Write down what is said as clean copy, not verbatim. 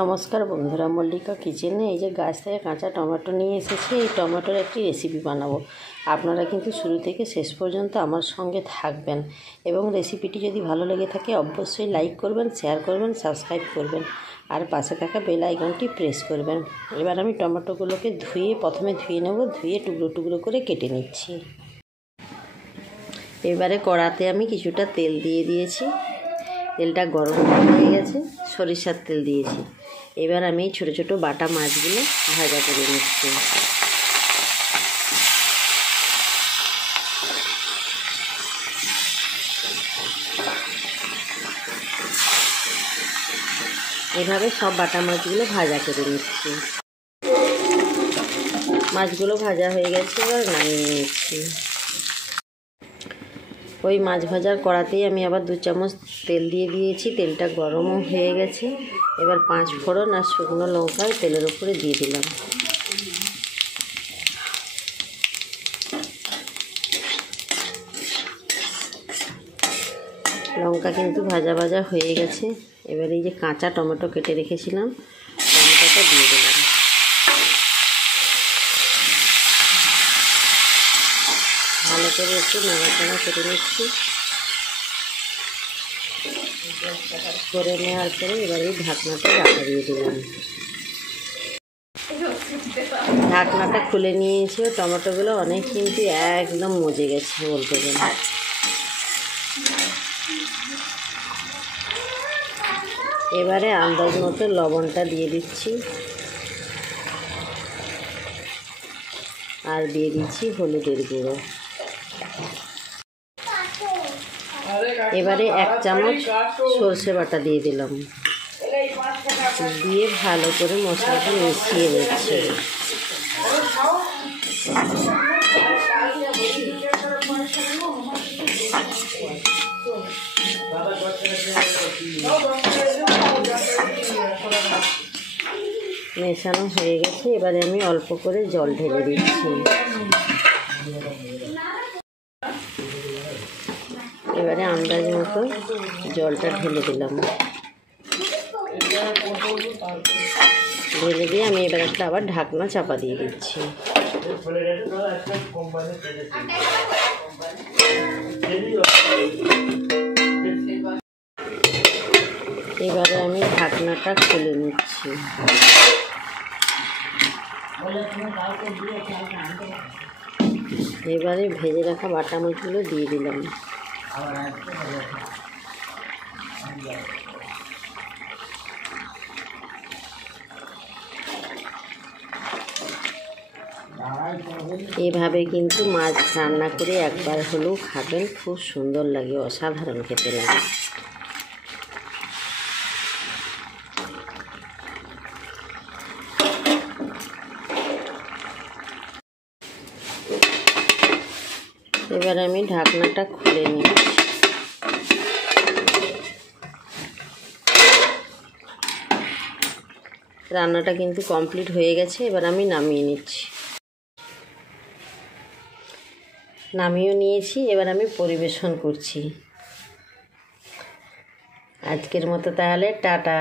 নমস্কার বন্ধুরা, মল্লিকা কিচেনে এই যে গাছ থেকে কাঁচা টমেটো নিয়ে এসেছি। এই টমেটোর একটি রেসিপি বানাবো। আপনারা কিন্তু শুরু থেকে শেষ পর্যন্ত আমার সঙ্গে থাকবেন এবং রেসিপিটি যদি ভালো লেগে থাকে অবশ্যই লাইক করবেন, শেয়ার করবেন, সাবস্ক্রাইব করবেন আর পাশে থাকা বেল আইকনটি প্রেস করবেন। এবার আমি টমেটোগুলোকে প্রথমে ধুয়ে নেব, ধুয়ে টুকরো টুকরো করে কেটে নিচ্ছি। এবারে কড়াতে আমি কিছুটা তেল দিয়ে দিয়েছি। তেলটা গরম হয়ে গেছে, সরিষার তেল দিয়েছি। এবার আমি ছোট ছোট বাটা মাছগুলো ভাজা করে নিচ্ছি। এভাবে সব বাটা মাছগুলো ভাজা করে নিচ্ছি। মাছগুলো ভাজা হয়ে গেছে, এবার নামিয়ে নিচ্ছি। ওই মাছ ভাজার কড়াতেই আমি আবার 2 চামচ তেল দিয়ে দিয়েছি। তেলটা গরমও হয়ে গেছে। এবার 5 ফোড়ন আর শুকনো লঙ্কা তেলের উপরে দিয়ে দিলাম। লঙ্কা কিন্তু ভাজা ভাজা হয়ে গেছে। এবার এই যে কাঁচা টমেটো কেটে রেখেছিলাম, টমেটোটা দিয়ে দিলাম। ভালো করে একটু নাড়াচাড়া করে নিচ্ছি। করে নেওয়ার পরে এবার এই ঢাকনাটা রাখা দিয়ে দিলাম। ঢাকনাটা খুলে নিয়েছি। টমেটোগুলো অনেক কিন্তু একদম মজে গেছে বলতে গেলে। এবারে আন্দাজ মতো লবণটা দিয়ে দিচ্ছি আর দিয়ে দিচ্ছি হলুদের গুঁড়ো। এবারে 1 চামচ সর্ষে বাটা দিয়ে দিলাম, দিয়ে ভালো করে মশলাটা মিশিয়ে নিচ্ছি। মেশানো হয়ে গেছে। এবারে আমি অল্প করে জল ঢেলে দিচ্ছি। এবারে আন্দাজ মতো জলটা ঢেলে দিলাম। ঢেলে দিয়ে আমি এবার একটা আবার ঢাকনা চাপা দিয়ে দিচ্ছি। এবারে আমি ঢাকনাটা খুলে নিচ্ছি। এবারে ভেজে রাখা বাটা মাছগুলো দিয়ে দিলাম। এভাবে কিন্তু মাছ রান্না করে একবার হলেও খাবেন, খুব সুন্দর লাগে, অসাধারণ খেতে লাগে। এবার আমি ঢাকনাটা খুলে নিচ্ছি। রান্নাটা কিন্তু কমপ্লিট হয়ে গেছে। এবার আমি নামিয়ে নিচ্ছি। নামিয়েও নিয়েছি। এবার আমি পরিবেশন করছি। আজকের মতো তাহলে টাটা।